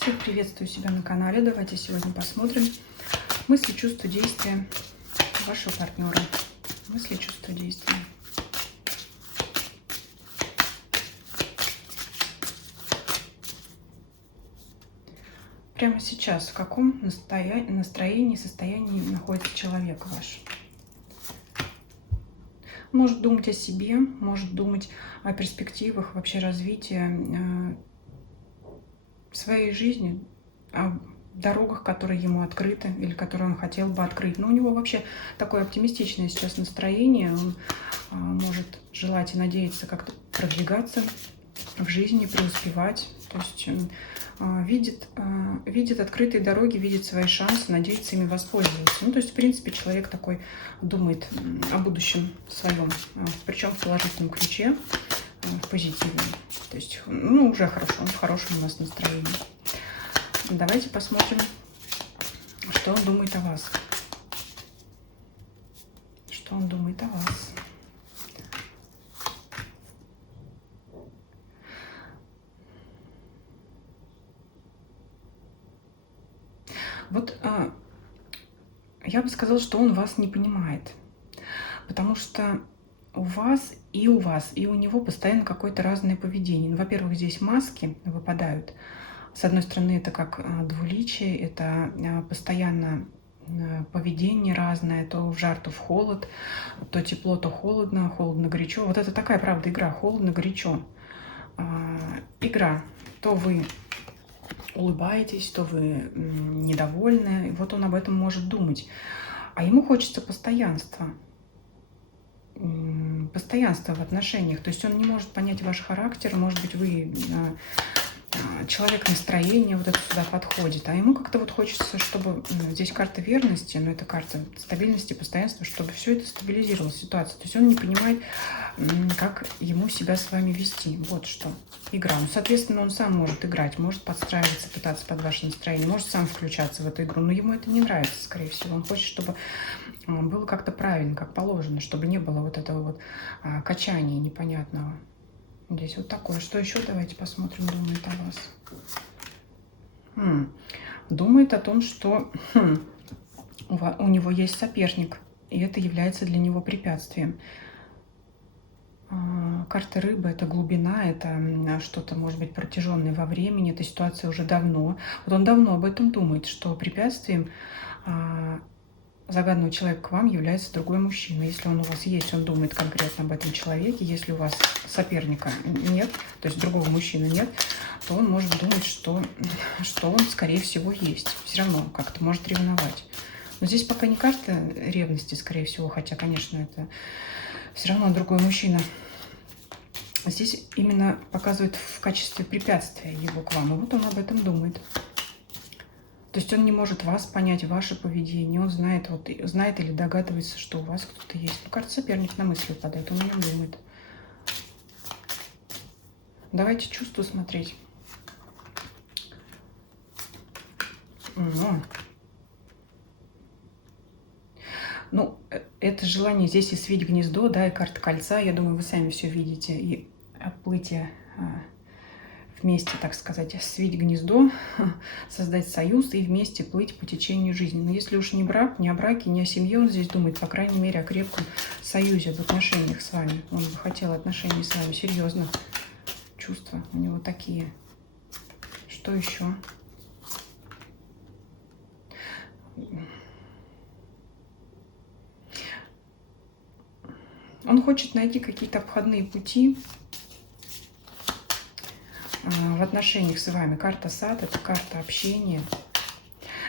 Всех приветствую себя на канале. Давайте сегодня посмотрим мысли, чувства, действия вашего партнера. Мысли, чувства, действия. Прямо сейчас в каком настроении, состоянии находится человек ваш? Может думать о себе, может думать о перспективах, вообще развития своей жизни, о дорогах, которые ему открыты или которые он хотел бы открыть. Но у него вообще такое оптимистичное сейчас настроение. Он может желать и надеяться как-то продвигаться в жизни, преуспевать. То есть видит открытые дороги, видит свои шансы, надеется ими воспользоваться. Ну, то есть, в принципе, человек такой думает о будущем своем, причем в положительном ключе, в позитивном. То есть, ну, уже хорошо, он в хорошем у нас настроении. Давайте посмотрим, что он думает о вас. Что он думает о вас. Вот я бы сказала, что он вас не понимает, потому что у вас, и у него постоянно какое-то разное поведение. Ну, во-первых, здесь маски выпадают. С одной стороны, это как двуличие, это постоянно поведение разное, то в жар, то в холод, то тепло, то холодно, холодно-горячо. Вот это такая, правда, игра, холодно-горячо. Игра. То вы улыбаетесь, то вы недовольны. Вот он об этом может думать. А ему хочется постоянства. Постоянства в отношениях. То есть он не может понять ваш характер. Может быть, вы человек настроения, вот это сюда подходит. А ему как-то вот хочется, чтобы здесь карта верности, но это карта стабильности, постоянства, чтобы все это стабилизировало ситуацию. То есть он не понимает, как ему себя с вами вести. Вот что. Игра. Ну, соответственно, он сам может играть, может подстраиваться, пытаться под ваше настроение, может сам включаться в эту игру, но ему это не нравится, скорее всего. Он хочет, чтобы было как-то правильно, как положено, чтобы не было вот этого вот качания непонятного. Здесь вот такое. Что еще? Давайте посмотрим, думает о вас. Думает о том, что у него есть соперник, и это является для него препятствием. Карта рыбы – это глубина, это что-то, может быть, протяженное во времени, эта ситуация уже давно. Вот он давно об этом думает, что препятствием загаданного человека к вам является другой мужчина. Если он у вас есть, он думает конкретно об этом человеке. Если у вас соперника нет, то есть другого мужчины нет, то он может думать, что он, скорее всего, есть. Все равно как-то может ревновать. Но здесь пока не карта ревности, скорее всего, хотя, конечно, это все равно другой мужчина. Здесь именно показывает в качестве препятствия его к вам. И вот он об этом думает. То есть он не может вас понять, ваше поведение. Он знает, знает или догадывается, что у вас кто-то есть. Ну, карта соперник на мысли выпадает, он о нем думает. Давайте чувства смотреть. Ну, это желание здесь и свить гнездо, да, и карта кольца. Я думаю, вы сами все видите. И отплытие вместе, так сказать, свить гнездо, создать союз и вместе плыть по течению жизни. Но если уж не брак, не о браке, не о семье, он здесь думает, по крайней мере, о крепком союзе, об отношениях с вами. Он бы хотел отношений с вами, серьезно. Чувства у него такие. Что еще? Он хочет найти какие-то обходные пути в отношениях с вами. Карта сад – это карта общения.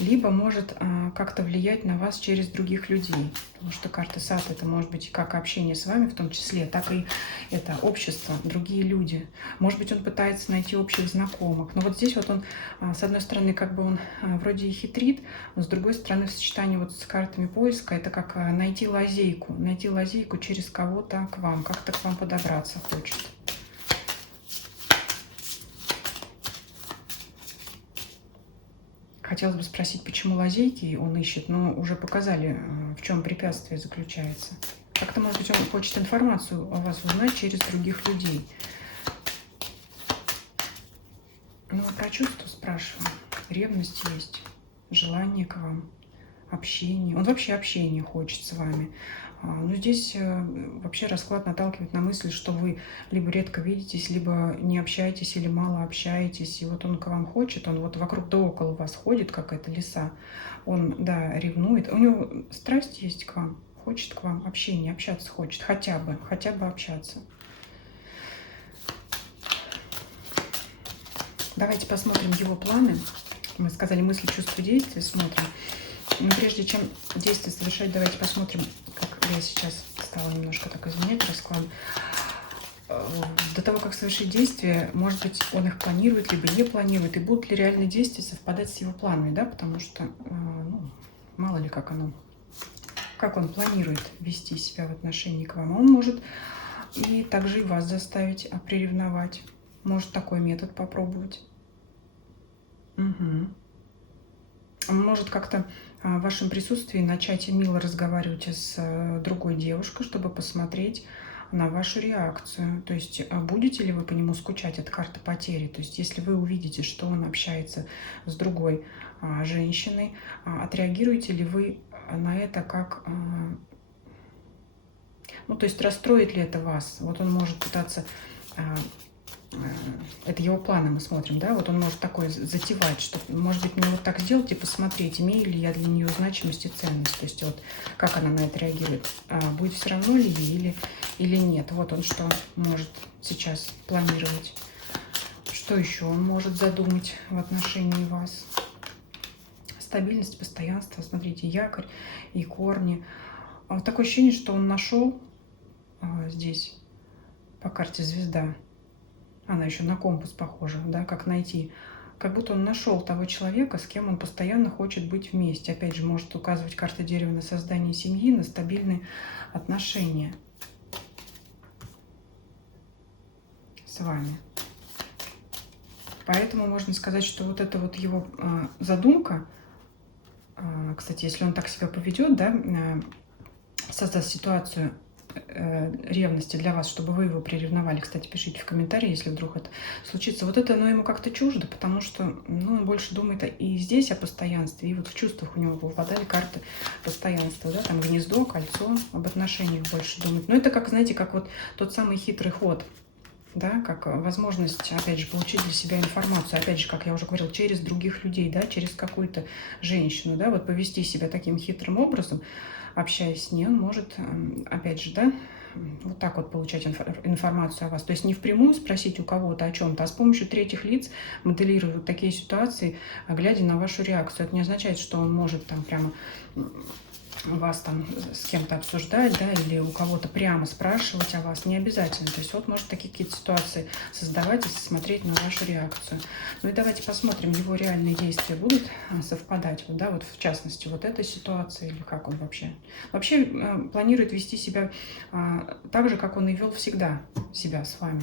Либо может как-то влиять на вас через других людей. Потому что карта сад – это может быть как общение с вами в том числе, так и это общество, другие люди. Может быть, он пытается найти общих знакомых. Но вот здесь вот он, с одной стороны, как бы он вроде и хитрит, но с другой стороны, в сочетании вот с картами поиска, это как найти лазейку через кого-то к вам, как-то к вам подобраться хочет. Хотелось бы спросить, почему лазейки он ищет, но уже показали, в чем препятствие заключается. Как-то, может быть, он хочет информацию о вас узнать через других людей. Ну, про чувства спрашиваю. Ревность есть, желание к вам, общение. Он вообще общение хочет с вами. Но здесь вообще расклад наталкивает на мысль, что вы либо редко видитесь, либо не общаетесь или мало общаетесь. И вот он к вам хочет, он вот вокруг да около вас ходит, как эта лиса. Он, да, ревнует. У него страсть есть к вам, хочет к вам общение, общаться хочет, хотя бы общаться. Давайте посмотрим его планы. Мы сказали мысли, чувства, действия. Смотрим. Но прежде чем действие совершать, давайте посмотрим, как я сейчас стала немножко так изменять расклад. До того, как совершить действие, может быть, он их планирует, либо не планирует, и будут ли реальные действия совпадать с его планами, да, потому что, ну, мало ли как он планирует вести себя в отношении к вам. Он может и также и вас заставить приревновать. Может такой метод попробовать. Угу. Он может как-то в вашем присутствии начать мило разговаривать с другой девушкой, чтобы посмотреть на вашу реакцию. То есть будете ли вы по нему скучать от карты потери? То есть если вы увидите, что он общается с другой женщиной, отреагируете ли вы на это как... Ну, то есть расстроит ли это вас? Вот он может пытаться... Это его планы, мы смотрим, да, вот он может такое затевать, что, может быть, мне вот так сделать и посмотреть, имею ли я для нее значимость и ценность, то есть вот как она на это реагирует, будет все равно ли ей или нет. Вот он что может сейчас планировать, что еще он может задумать в отношении вас. Стабильность, постоянство, смотрите, якорь и корни. Вот такое ощущение, что он нашел здесь по карте звезда. Она еще на компас похожа, да, как найти. Как будто он нашел того человека, с кем он постоянно хочет быть вместе. Опять же, может указывать карта дерева на создание семьи, на стабильные отношения с вами. Поэтому можно сказать, что вот эта вот его задумка, кстати, если он так себя поведет, да, создаст ситуацию ревности для вас, чтобы вы его приревновали. Кстати, пишите в комментарии, если вдруг это случится. Вот это, оно ему как-то чуждо, потому что, ну, он больше думает и здесь о постоянстве, и вот в чувствах у него выпадали карты постоянства, да, там гнездо, кольцо, об отношениях больше думает. Но это как, знаете, как вот тот самый хитрый ход, да, как возможность, опять же, получить для себя информацию, опять же, как я уже говорила, через других людей, да, через какую-то женщину, да, вот повести себя таким хитрым образом, общаясь с ней, он может, опять же, да, вот так вот получать информацию о вас. То есть не впрямую спросить у кого-то о чем-то, а с помощью третьих лиц моделировать вот такие ситуации, глядя на вашу реакцию. Это не означает, что он может там прямо вас там с кем-то обсуждать, да, или у кого-то прямо спрашивать о вас, не обязательно. То есть вот может такие какие-то ситуации создавать и смотреть на вашу реакцию. Ну и давайте посмотрим, его реальные действия будут совпадать, вот, да, вот в частности, вот эта ситуация, или как он вообще. Вообще планирует вести себя так же, как он и вел всегда себя с вами.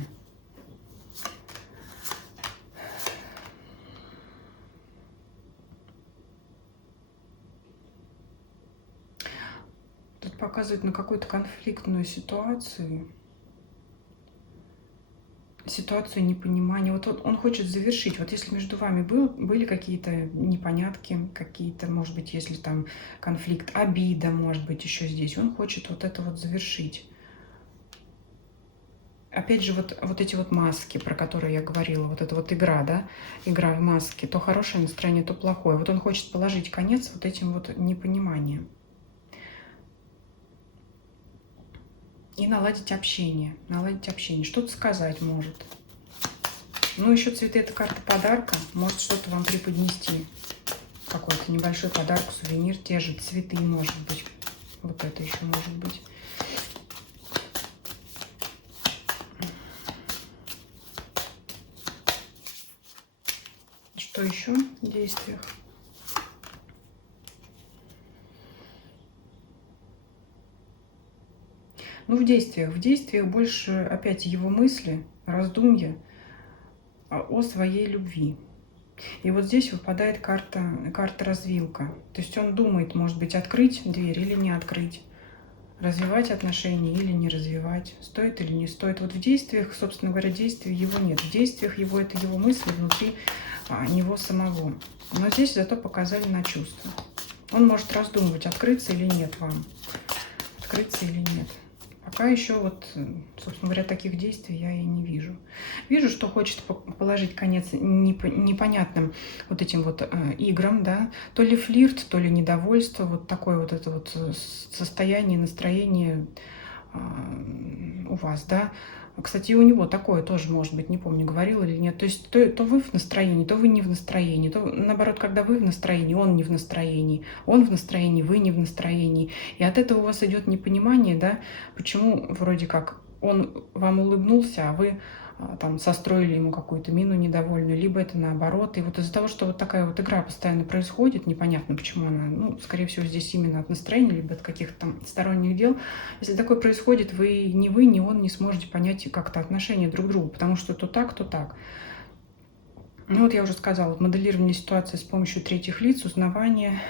Тут показывает на какую-то конфликтную ситуацию непонимания. Вот он хочет завершить. Вот если между вами были какие-то непонятки, какие-то, может быть, если там конфликт, обида, может быть, еще здесь, он хочет вот это вот завершить. Опять же, вот эти вот маски, про которые я говорила, вот эта вот игра, да, игра в маски, то хорошее настроение, то плохое. Вот он хочет положить конец вот этим вот непониманиям. И наладить общение, что-то сказать может. Ну, еще цветы — это карта подарка, может что-то вам преподнести. Какой-то небольшой подарок, сувенир, те же цветы, может быть. Вот это еще может быть. Что еще в действиях? Ну, в действиях больше опять его мысли, раздумья о своей любви. И вот здесь выпадает карта развилка. То есть он думает, может быть, открыть дверь или не открыть. развивать отношения или не развивать, стоит или не стоит. Вот в действиях, собственно говоря, действий его нет. В действиях его это его мысли внутри него самого. Но здесь зато показали на чувства. Он может раздумывать, открыться или нет вам. Открыться или нет. Пока еще вот, собственно говоря, таких действий я и не вижу. Вижу, что хочет положить конец непонятным вот этим вот играм, да, то ли флирт, то ли недовольство, вот такое вот это вот состояние, настроение у вас, да. Кстати, и у него такое тоже, может быть, не помню, говорила или нет. То есть то вы в настроении, то вы не в настроении. То, наоборот, когда вы в настроении, он не в настроении. Он в настроении, вы не в настроении. И от этого у вас идет непонимание, да, почему вроде как он вам улыбнулся, а вы там состроили ему какую-то мину недовольную, либо это наоборот. И вот из-за того, что вот такая вот игра постоянно происходит, непонятно почему она, ну, скорее всего, здесь именно от настроения, либо от каких-то там сторонних дел. Если такое происходит, ни вы, ни он не сможете понять как-то отношения друг к другу, потому что то так, то так. Ну вот я уже сказала, вот моделирование ситуации с помощью третьих лиц, узнавание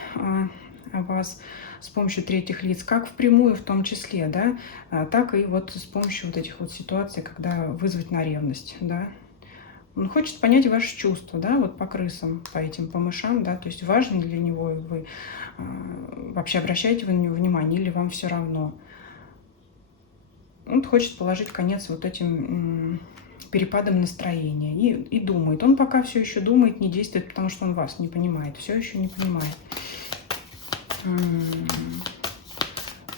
о вас с помощью третьих лиц, как впрямую в том числе, да, так и вот с помощью вот этих вот ситуаций, когда вызвать на ревность, да. Он хочет понять ваши чувства, да, вот по крысам, по этим, по мышам, да, то есть важно для него, вы вообще обращаете вы на него внимание или вам все равно. Он хочет положить конец вот этим перепадом настроения и думает. Он пока все еще думает, не действует, потому что он вас не понимает, все еще не понимает.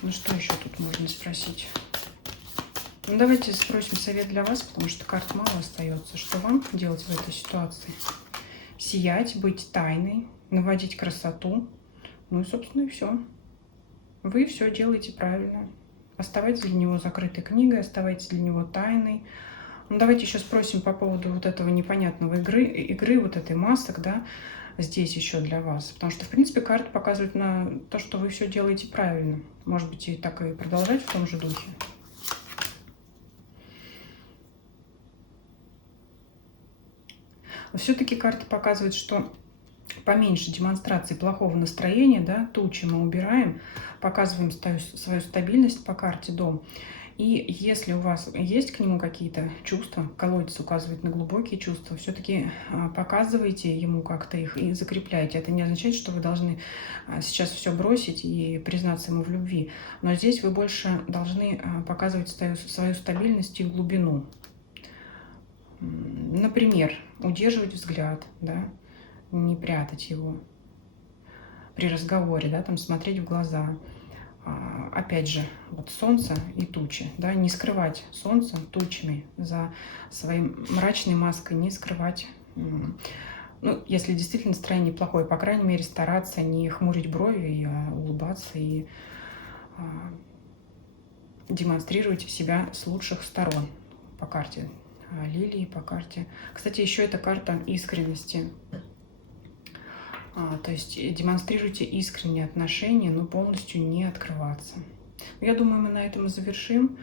Ну что еще тут можно спросить? Ну давайте спросим совет для вас, потому что карт мало остается. Что вам делать в этой ситуации? Сиять, быть тайной, наводить красоту. Ну и, собственно, и все. Вы все делаете правильно. Оставайтесь для него закрытой книгой, оставайтесь для него тайной. Ну, давайте еще спросим по поводу вот этого непонятного игры вот этой масок, да, здесь еще для вас. Потому что, в принципе, карты показывают на то, что вы все делаете правильно. Может быть, и так и продолжать в том же духе. Но все-таки карта показывает, что поменьше демонстрации плохого настроения, да, тучи мы убираем, показываем свою стабильность по карте дом. И если у вас есть к нему какие-то чувства, колодец указывает на глубокие чувства, все-таки показывайте ему как-то их и закрепляйте. Это не означает, что вы должны сейчас все бросить и признаться ему в любви. Но здесь вы больше должны показывать свою стабильность и глубину. Например, удерживать взгляд, да, не прятать его при разговоре, да, там смотреть в глаза. Опять же, вот солнце и тучи, да, не скрывать солнце тучами за своей мрачной маской, не скрывать, ну, если действительно настроение плохое, по крайней мере, стараться не хмурить брови, а улыбаться и демонстрировать себя с лучших сторон по карте лилии, по карте. Кстати, еще эта карта искренности. То есть демонстрируйте искренние отношения, но полностью не открываться. Я думаю, мы на этом и завершим.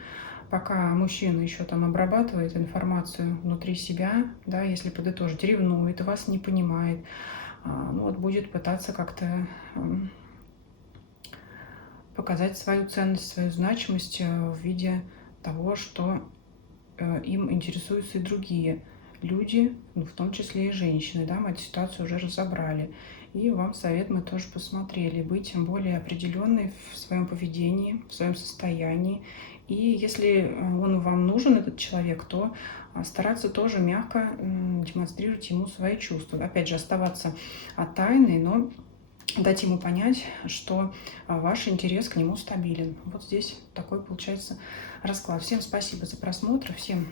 Пока мужчина еще там обрабатывает информацию внутри себя, да, если подытожить, ревнует, вас не понимает, ну вот будет пытаться как-то показать свою ценность, свою значимость в виде того, что им интересуются и другие люди, ну, в том числе и женщины, да, мы эту ситуацию уже разобрали. И вам совет мы тоже посмотрели, быть более определенной в своем поведении, в своем состоянии. И если он вам нужен, этот человек, то стараться тоже мягко демонстрировать ему свои чувства. Опять же, оставаться тайной, но дать ему понять, что ваш интерес к нему стабилен. Вот здесь такой получается расклад. Всем спасибо за просмотр, всем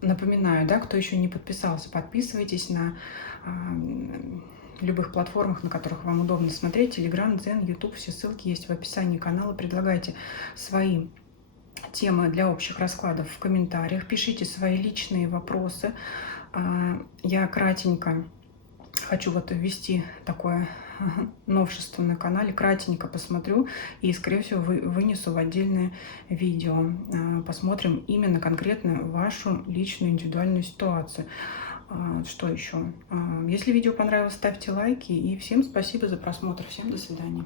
напоминаю, да, кто еще не подписался, подписывайтесь на любых платформах, на которых вам удобно смотреть. Telegram, Дзен, YouTube, все ссылки есть в описании канала. Предлагайте свои темы для общих раскладов в комментариях. Пишите свои личные вопросы. Я кратенько хочу вот ввести такое новшество на канале. Кратенько посмотрю и, скорее всего, вынесу в отдельное видео. Посмотрим именно конкретно вашу личную индивидуальную ситуацию. Что еще? Если видео понравилось, ставьте лайки. И всем спасибо за просмотр. Всем до свидания.